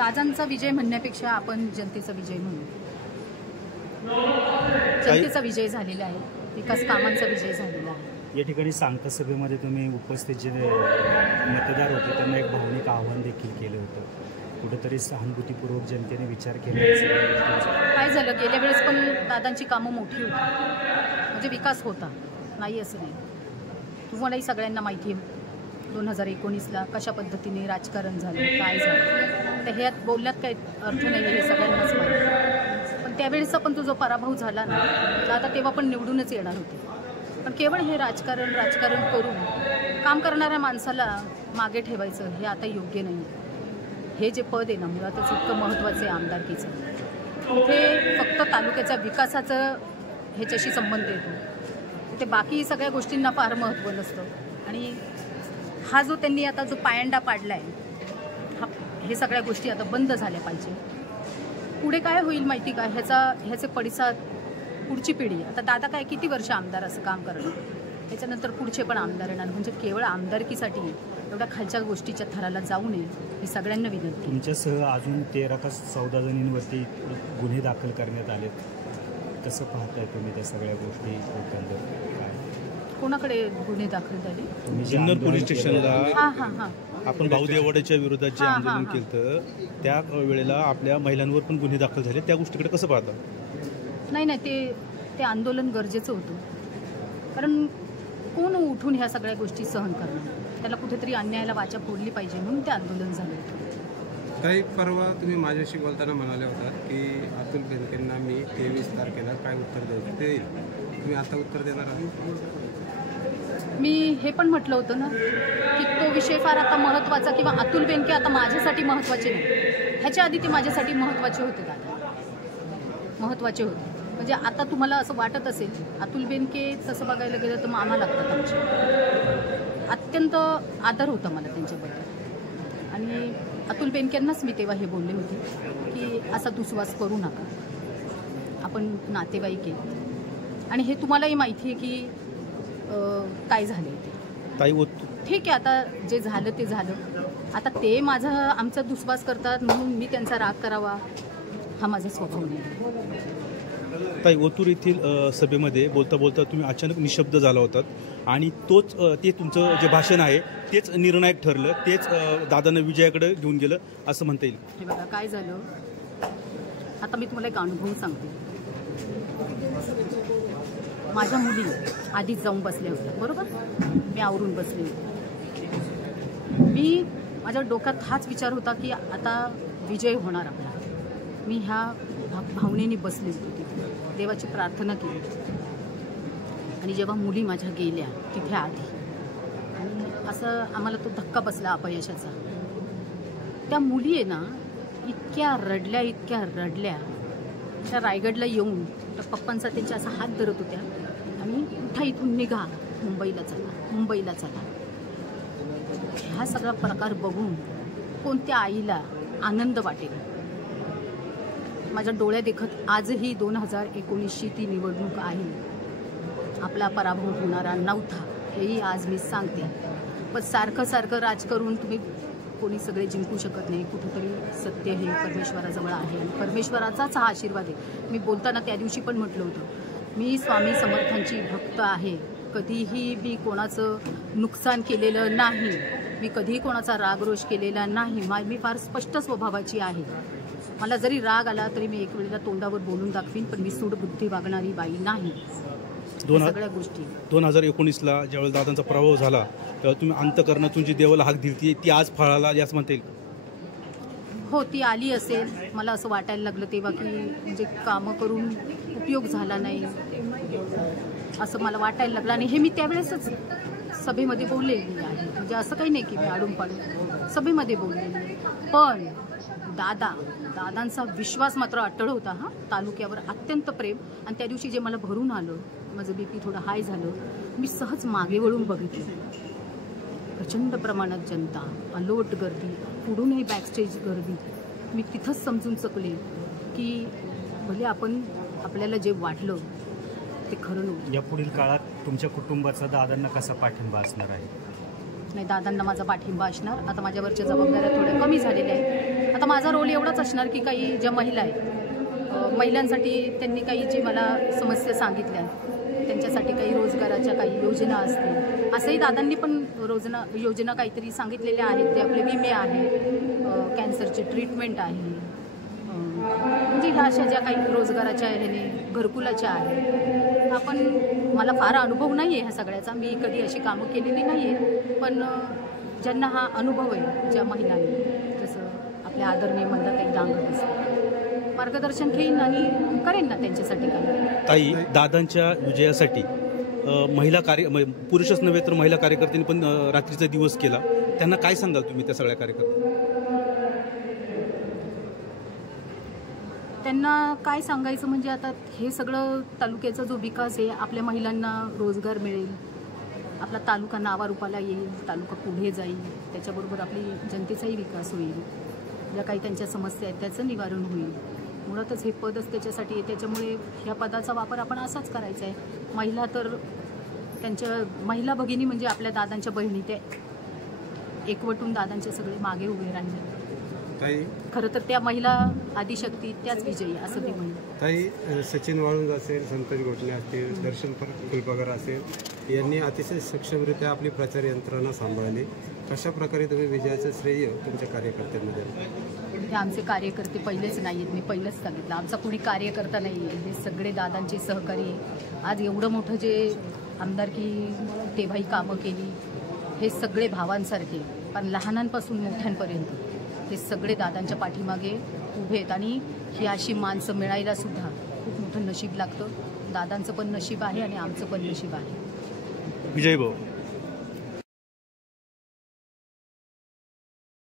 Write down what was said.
दादांचा विजय म्हणण्यापेक्षा आपण जनतेचा विजय म्हणू. जनतेचा विजय झालेला आहे, विकास कामांचा विजय झालेला आहे. या ठिकाणी सांगता सभेमध्ये तुम्ही उपस्थित जे मतदार होते त्यांना एक भावनिक आव्हान देखील केलं होतं. कुठेतरी सहानुभूतीपूर्वक जनतेने विचार केला. काय झालं, गेल्या वेळेस पण दादांची कामं मोठी होती, म्हणजे विकास होता, नाही असं नाही. तुम्हालाही सगळ्यांना माहिती आहे 2019ला कशा पद्धतीने राजकारण झालं, काय झालं. तर ह्यात बोलण्यात काही अर्थ नाही आहे, हे सगळ्यांनाच माहिती. पण त्यावेळेसचा पण तो जो पराभव झाला ना, दादा तेव्हा पण निवडूनच येणार होते. पण केवळ हे राजकारण करून काम करणाऱ्या माणसाला मागे ठेवायचं हे आता योग्य नाही. हे जे पद आहे ना, मुळातच इतकं महत्त्वाचं आहे आमदारकीचं. इथे फक्त तालुक्याच्या विकासाचं ह्याच्याशी संबंध येतो, ते बाकी सगळ्या गोष्टींना फार महत्त्व नसतं. आणि हा जो त्यांनी आता जो पायंडा पाडला आहे, हे सगळ्या गोष्टी आता बंद झाल्या पाहिजे. पुढे काय होईल माहिती का, ह्याचे पडसाद पुढची पिढी. आता दादा काय किती वर्ष आमदार असं काम करणार, त्याच्यानंतर पुढचे पण आमदार येणार. म्हणजे केवळ आमदारकीसाठी एवढ्या खालच्या गोष्टीच्या थराला जाऊ नये ही सगळ्यांना विनंती. तुमच्यासह अजून 13 का 14 जणींवरती गुन्हे दाखल करण्यात आलेत. कसं पाहताय तुम्ही त्या सगळ्या गोष्टी? कोणाकडे गुन्हे दाखल झाले? जुन्नर पोलीस स्टेशनला हां आपण भाऊ देवाड्याच्या विरोधात जे आंदोलन केलं त्या वेळेला आपल्या महिलांवर पण गुन्हे दाखल झाले. त्या गोष्टीकडे कसं पाहता? नाही, ते आंदोलन गरजेचं होतं. कारण कोण उठून ह्या सगळ्या गोष्टी सहन करणार, त्याला कुठेतरी अन्यायाला वाचा फोडली पाहिजे म्हणून ते आंदोलन झालं होतं. काही परवा तुम्ही माझ्याशी बोलताना म्हणाले होता की अतुल बेनकेंना मी 23 तारखेला काय उत्तर द्यायचं ते तुम्ही आता उत्तर देणार आहात? मी हे पण म्हटलं होतं ना की तो विषय फार आता महत्त्वाचा, किंवा अतुल बेनके आता माझ्यासाठी महत्त्वाचे नाही. ह्याच्या आधी ते माझ्यासाठी महत्त्वाचे होते, दादा महत्त्वाचे होते. म्हणजे आता तुम्हाला असं वाटत असेल अतुल बेनके तसं बघायला गेलं तर मामा लागतात आमचे. अत्यंत आदर होता मला त्यांच्याबद्दल. आणि अतुल बेनकेंनाच मी तेव्हा हे बोलले होते की असा दुस्वास करू नका, आपण नातेवाईक आहे. आणि हे तुम्हालाही माहिती आहे की काय झाले ते. ठीक आहे, आता जे झालं ते झालं. आता ते आमचा दुस्वास करतात म्हणून मी त्यांचा राग करावा हा माझा स्वभाव नाही. ताई, ओतूर येथील सभेमध्ये बोलता बोलता तुम्ही अचानक निशब्द झाला होतात आणि ते तुमचं जे भाषण आहे तेच निर्णायक ठरलं, तेच दादांना विजयाकडे घेऊन गेलं असं म्हणता येईल. हे बघा काय झालं, आता मी तुम्हाला एक अनुभव सांगते. माझ्या मुली आधीच जाऊन बसल्या होत्या, बरोबर, मी आवरून बसले होते. माझ्या डोक्यात हाच विचार होता की आता विजय होणार आपला. मी ह्या भावनेने बसले होते, देवाची प्रार्थना केली. आणि जेव्हा मुली माझ्या गेल्या तिथे आधी, आणि असं आम्हाला तो धक्का बसला अपयशाचा. त्या मुली आहे ना, इतक्या रडल्या. त्या रायगडला येऊन त्या पप्पांचा त्यांच्या असा हात धरत होत्या आणि उठा इथून निघा, मुंबईला चला. हा सगळा प्रकार बघून कोणत्या आईला आनंद वाटेल. माझ्या डोळ्या देखत आजही 2019ची ती निवडणूक आहे. आपला पराभव होणारा नव्हता हेही आज मी सांगते. पण सारखं राजकारण तुम्ही कोणी सगळे जिंकू शकत नाही. कुठेतरी सत्य हे परमेश्वराजवळ आहे आणि परमेश्वराचाच हा आशीर्वाद आहे. मी बोलताना त्या दिवशी पण म्हटलं होतं, मी स्वामी समर्थांची भक्त आहे. कधीही मी कोणाचं नुकसान केलेलं नाही, मी कधीही कोणाचा रागरोष केलेला नाही. मी फार स्पष्ट स्वभावाची आहे. मला जरी राग आला तरी मी एक वेळेला तोंडावर बोलून दाखवीन, पण मी सूड बुद्धी वागणारी बाई नाही. सगळ्या गोष्टी 2019ला ज्यावेळेस दादांचा पराभव झाला तेव्हा तुम्ही अंतःकरणातून जी देवाला हाक दिली ती आज फळाला याच म्हणता येईल. हो, ती आली असेल. मला असं वाटायला लागलं तेव्हा की म्हणजे कामं करून उपयोग झाला नाही असं मला वाटायला लागलं. आणि हे मी त्यावेळेसच सभेमध्ये बोललेली आहे. म्हणजे असं काही नाही की मी आडून पाडून सभेमध्ये बोललेली आहे. पण दादांचा विश्वास मात्र अटळ होता. तालुक्यावर अत्यंत प्रेम. आणि त्या दिवशी जे मला भरून आलं, माझं बीपी थोडं हाय झालं, मी सहज मागे वळून बघितलं. प्रचंड प्रमाणात जनता, अलोट गर्दी, पुढूनही बॅकस्टेज गर्दी. मी तिथंच समजून चकले की भले आपल्याला जे वाटलं ते खरं नव्हतं. या पुढील काळात तुमच्या कुटुंबाचा दादांना कसा पाठिंबा असणार आहे? नाही, दादांना माझा पाठिंबा असणार. आता माझ्यावरच्या जबाबदाऱ्या थोड्या कमी झालेल्या आहेत. आता माझा रोल एवढाच असणार की काही ज्या महिला आहेत, महिलांसाठी त्यांनी काही जे मला समस्या सांगितल्या, त्यांच्यासाठी काही रोजगाराच्या काही योजना असतील, असंही दादांनी पण योजना काहीतरी सांगितलेल्या आहेत. ते आपले विमे आहे, कॅन्सरची ट्रीटमेंट आहे, म्हणजे ह्या अशा ज्या काही रोजगाराच्या ह्याने घरकुलाच्या आहेत. मला फार अनुभव नाही आहे ह्या सगळ्याचा, मी कधी अशी कामं केलेली नाही आहे, पण ज्यांना हा अनुभव आहे, ज्या महिलांनी, जसं आपल्या आदरणीय मंदाताई दांगट असतात, मार्गदर्शन घेईन आणि करेन ना त्यांच्यासाठी काही. ताई, दादांच्या विजयासाठी महिला पुरुषच नव्हे तर महिला कार्यकर्त्यांनी पण रात्रीचा दिवस केला. त्यांना काय सांगाल तुम्ही त्या सगळ्या कार्यकर्त्यांना? त्यांना काय सांगायचं म्हणजे आता हे सगळं तालुक्याचा जो विकास आहे, आपल्या महिलांना रोजगार मिळेल, आपला तालुका नावारूपाला येईल, तालुका पुढे जाईल, त्याच्याबरोबर आपली जनतेचाही विकास होईल, ज्या काही त्यांच्या समस्या आहेत त्याचं निवारण होईल. मुळातच हे पदच त्याच्यासाठी आहे, त्याच्यामुळे ह्या पदाचा वापर आपण असाच करायचा आहे. महिला तर त्यांच्या महिला भगिनी म्हणजे आपल्या दादांच्या बहिणी, त्या एकवटून दादांचे सगळे मागे उभे राहिले. ताई, खरं तर त्या महिला आदिशक्ती त्याच विजयी असं ते म्हणतात. ताई, सचिन वाळुंज असेल, संतोष घोटणे असतील, दर्शन फुलपगार असेल, यांनी अतिशय सक्षमरित्या आपली प्रचार यंत्रणा सांभाळली. कशा प्रकारे तुम्ही विजयाचं श्रेय तुमच्या कार्यकर्त्यांमध्ये? हे आमचे कार्यकर्ते पहिलेच नाही आहेत, मी पहिलंच सांगितलं, आमचा कुणी कार्यकर्ता नाही आहे, हे सगळे दादांचे सहकारी. आज एवढं मोठं जे आमदारकी तेव्हाही कामं केली, हे सगळे भावांसारखे, पण लहानांपासून मोठ्यांपर्यंत हे सगळे दादांच्या पाठीमागे उभे आहेत. आणि ही अशी माणसं मिळायला सुद्धा खूप मोठं नशीब लागतं. दादांचं पण नशीब आहे आणि आमचं पण नशीब आहे. विजय भाऊ,